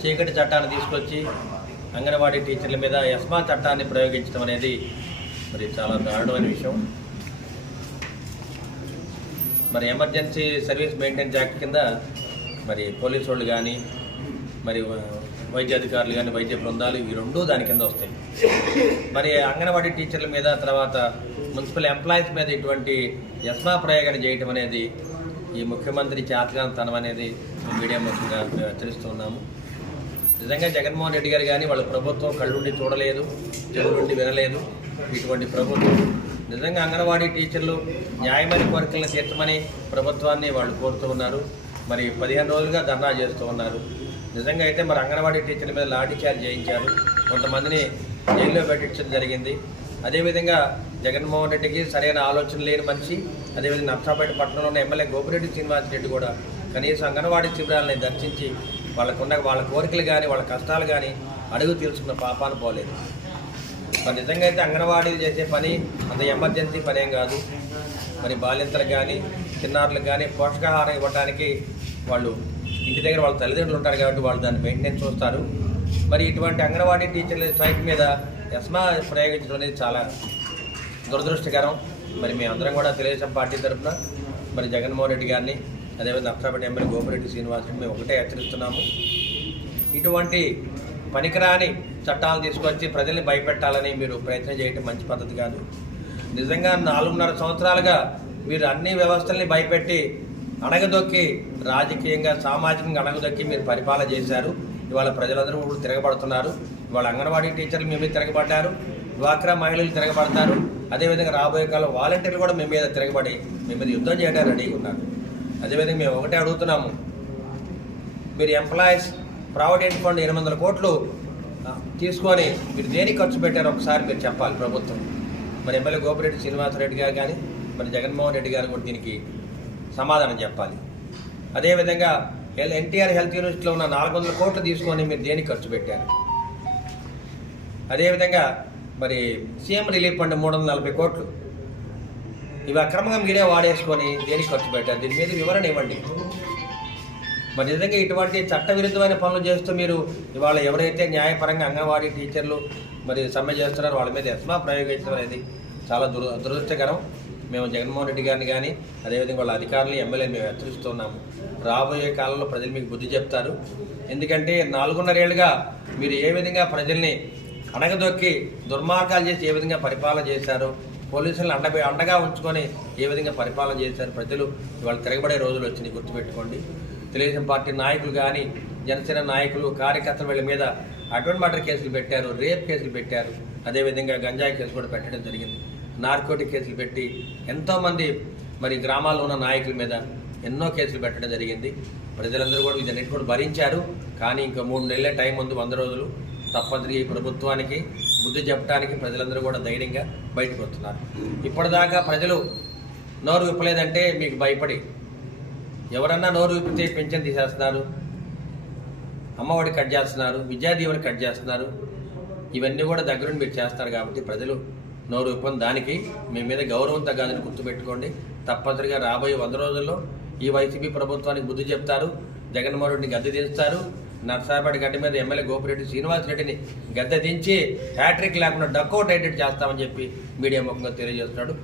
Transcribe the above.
చీకటి చట్టాన్ని తీసుకొచ్చి అంగన్వాడీ టీచర్ల మీద ఎస్మా చట్టాన్ని ప్రయోగించడం అనేది మరి చాలా దారుణమైన విషయం. మరి ఎమర్జెన్సీ సర్వీస్ మెయింటెనెన్స్ యాక్ట్ కింద మరి పోలీసు వాళ్ళు కానీ మరి వైద్య అధికారులు కానీ వైద్య బృందాలు ఈ రెండు దాని కింద వస్తాయి. మరి అంగన్వాడీ టీచర్ల మీద తర్వాత మున్సిపల్ ఎంప్లాయీస్ మీద ఇటువంటి ఎస్మా ప్రయోగాలు చేయటం అనేది ఈ ముఖ్యమంత్రి చేతగానతనం అనేది మీడియా ముఖ్యంగా హెచ్చరిస్తున్నాము నిజంగా జగన్మోహన్ రెడ్డి గారు కానీ వాళ్ళ ప్రభుత్వం కళ్ళుండి చూడలేదు చెవులుండి వినలేదు ఇటువంటి ప్రభుత్వం. నిజంగా అంగన్వాడీ టీచర్లు న్యాయమైన కోరికలను తీర్చమని ప్రభుత్వాన్ని వాళ్ళు కోరుతూ ఉన్నారు. మరి పదిహేను రోజులుగా ధర్నా చేస్తూ ఉన్నారు. నిజంగా అయితే మరి అంగన్వాడీ టీచర్ల మీద లాఠీ చార్జ్ చేయించారు. కొంతమందిని జైల్లో పెట్టించడం జరిగింది. అదేవిధంగా జగన్మోహన్ రెడ్డికి సరైన ఆలోచన లేని మనిషి అదేవిధంగా నర్సాపేట పట్టణంలో ఉన్న ఎమ్మెల్యే గోపిరెడ్డి శ్రీనివాసరెడ్డి కూడా కనీసం అంగన్వాడీ శిబిరాలని దర్శించి వాళ్ళకున్న వాళ్ళ కోరికలు కానీ వాళ్ళ కష్టాలు కానీ అడుగు తీర్చుకున్న పాపాను పోలేదు. మరి నిజంగా అయితే అంగన్వాడీలు చేసే పని అంత ఎమర్జెన్సీ పని ఏం కాదు. మరి బాలింతలకు కానీ చిన్నారులకు కానీ పోషకాహారం ఇవ్వడానికి వాళ్ళు ఇంటి దగ్గర వాళ్ళ తల్లిదండ్రులు ఉంటారు కాబట్టి వాళ్ళు దాన్ని మెయింటెనెన్స్ చూస్తారు. మరి ఇటువంటి అంగన్వాడీ టీచర్ల స్ట్రైక్ మీద ఎస్మా ప్రయోగించడం అనేది చాలా దురదృష్టకరం. మరి మేమందరం కూడా తెలుగుదేశం పార్టీ తరఫున మరి జగన్మోహన్ రెడ్డి గారిని అదేవిధంగా నర్సాపేట ఎమ్మెల్యే గోపిరెడ్డి శ్రీనివాసుని మేము ఒకటే హెచ్చరిస్తున్నాము. ఇటువంటి పనికిరాని చట్టాలు తీసుకొచ్చి ప్రజల్ని భయపెట్టాలని మీరు ప్రయత్నం చేయటం మంచి పద్ధతి కాదు. నిజంగా నాలుగున్నర సంవత్సరాలుగా మీరు అన్ని వ్యవస్థల్ని భయపెట్టి అణగదొక్కి రాజకీయంగా సామాజికంగా అణగదొక్కి మీరు పరిపాలన చేశారు. ఇవాళ ప్రజలందరూ ఇప్పుడు తిరగబడుతున్నారు. ఇవాళ అంగన్వాడీ టీచర్లు మీ మీద తిరగబడ్డారు. డ్వాక్రా మహిళలు తిరగబడతారు. అదేవిధంగా రాబోయే కాలం వాలంటీర్లు కూడా మీ మీద తిరగబడి మీ మీద యుద్ధం చేయడానికి రెడీగా ఉన్నారు. అదేవిధంగా మేము ఒకటే అడుగుతున్నాము. మీరు ఎంప్లాయీస్ ప్రావిడెంట్ ఫండ్ ఎనిమిది వందల కోట్లు తీసుకొని మీరు దేనికి ఖర్చు పెట్టారో ఒకసారి మీరు చెప్పాలి ప్రభుత్వం. మరి ఎమ్మెల్యే గోపిరెడ్డి శ్రీనివాసరెడ్డి గారు కానీ మరి జగన్మోహన్ రెడ్డి గారు కూడా దీనికి సమాధానం చెప్పాలి. అదేవిధంగా ఎల్ ఎన్టీఆర్ హెల్త్ యూనివర్సిటీలో ఉన్న నాలుగు వందల కోట్లు తీసుకొని మీరు దేనికి ఖర్చు పెట్టారు? అదేవిధంగా మరి సీఎం రిలీఫ్ ఫండ్ మూడు వందల నలభై కోట్లు. ఇవి అక్రమంగా మీరే వాడేసుకొని దేనికి ఖర్చు పెట్టారు? దీని మీద వివరణ ఇవ్వండి. మరి నిజంగా ఇటువంటి చట్టవిరుద్ధమైన పనులు చేస్తూ మీరు ఇవాళ ఎవరైతే న్యాయపరంగా అంగన్వాడీ టీచర్లు మరి సమ్మె చేస్తున్నారో వాళ్ళ మీద ఎస్మా ప్రయోగించడం అనేది చాలా దుర దురదృష్టకరం. మేము జగన్మోహన్ రెడ్డి గారిని కానీ అదేవిధంగా వాళ్ళ అధికారులు ఎమ్మెల్యే మేము హెచ్చరిస్తున్నాము. రాబోయే కాలంలో ప్రజలు మీకు బుద్ధి చెప్తారు. ఎందుకంటే నాలుగున్నరేళ్ళుగా మీరు ఏ విధంగా ప్రజల్ని అణగదొక్కి దుర్మార్గాలు చేసి ఏ విధంగా పరిపాలన చేశారో పోలీసులను అండ అండగా ఉంచుకొని ఏ విధంగా పరిపాలన చేశారు ప్రజలు ఇవాళ తిరగబడే రోజులు వచ్చినాయి గుర్తుపెట్టుకోండి. తెలుగుదేశం పార్టీ నాయకులు కానీ జనసేన నాయకులు కార్యకర్తలు వీళ్ళ మీద అటువంటి మర్డర్ కేసులు పెట్టారు రేప్ కేసులు పెట్టారు. అదేవిధంగా గంజాయి కేసు కూడా పెట్టడం జరిగింది. నార్కోటిక్ కేసులు పెట్టి ఎంతోమంది మరి గ్రామాల్లో ఉన్న నాయకుల మీద ఎన్నో కేసులు పెట్టడం జరిగింది. ప్రజలందరూ కూడా వీటన్నిటి కూడా భరించారు. కానీ ఇంకా మూడు నెలలే టైం ఉంది వంద రోజులు. తప్పనిసరి ఈ ప్రభుత్వానికి బుద్ధి చెప్పడానికి ప్రజలందరూ కూడా ధైర్యంగా బయటకు వస్తున్నారు ఇప్పటిదాకా ప్రజలు నోరు విప్పలేదంటే మీకు భయపడి ఎవరన్నా నోరు విప్పితే పెన్షన్ తీసేస్తున్నారు అమ్మఒడి కట్ చేస్తున్నారు విద్యాదీవని కట్ చేస్తున్నారు. ఇవన్నీ కూడా దగ్గరుండి మీరు చేస్తారు కాబట్టి ప్రజలు నోరు విప్పని దానికి మీ మీద గౌరవం తగ్గదని గుర్తుపెట్టుకోండి. తప్పనిసరిగా రాబోయే వంద రోజుల్లో ఈ వైసీపీ ప్రభుత్వానికి బుద్ధి చెప్తారు జగన్మోహన్ రెడ్డిని గద్దె తీస్తారు నర్సాపేట గడ్డ మీద ఎమ్మెల్యే గోపిరెడ్డి శ్రీనివాస్ రెడ్డిని గద్దె దించి హ్యాట్రిక్ లేకుండా డక్అవుట్ అయ్యేటట్టు చేస్తామని చెప్పి మీడియా ముఖంగా తెలియజేస్తున్నాడు.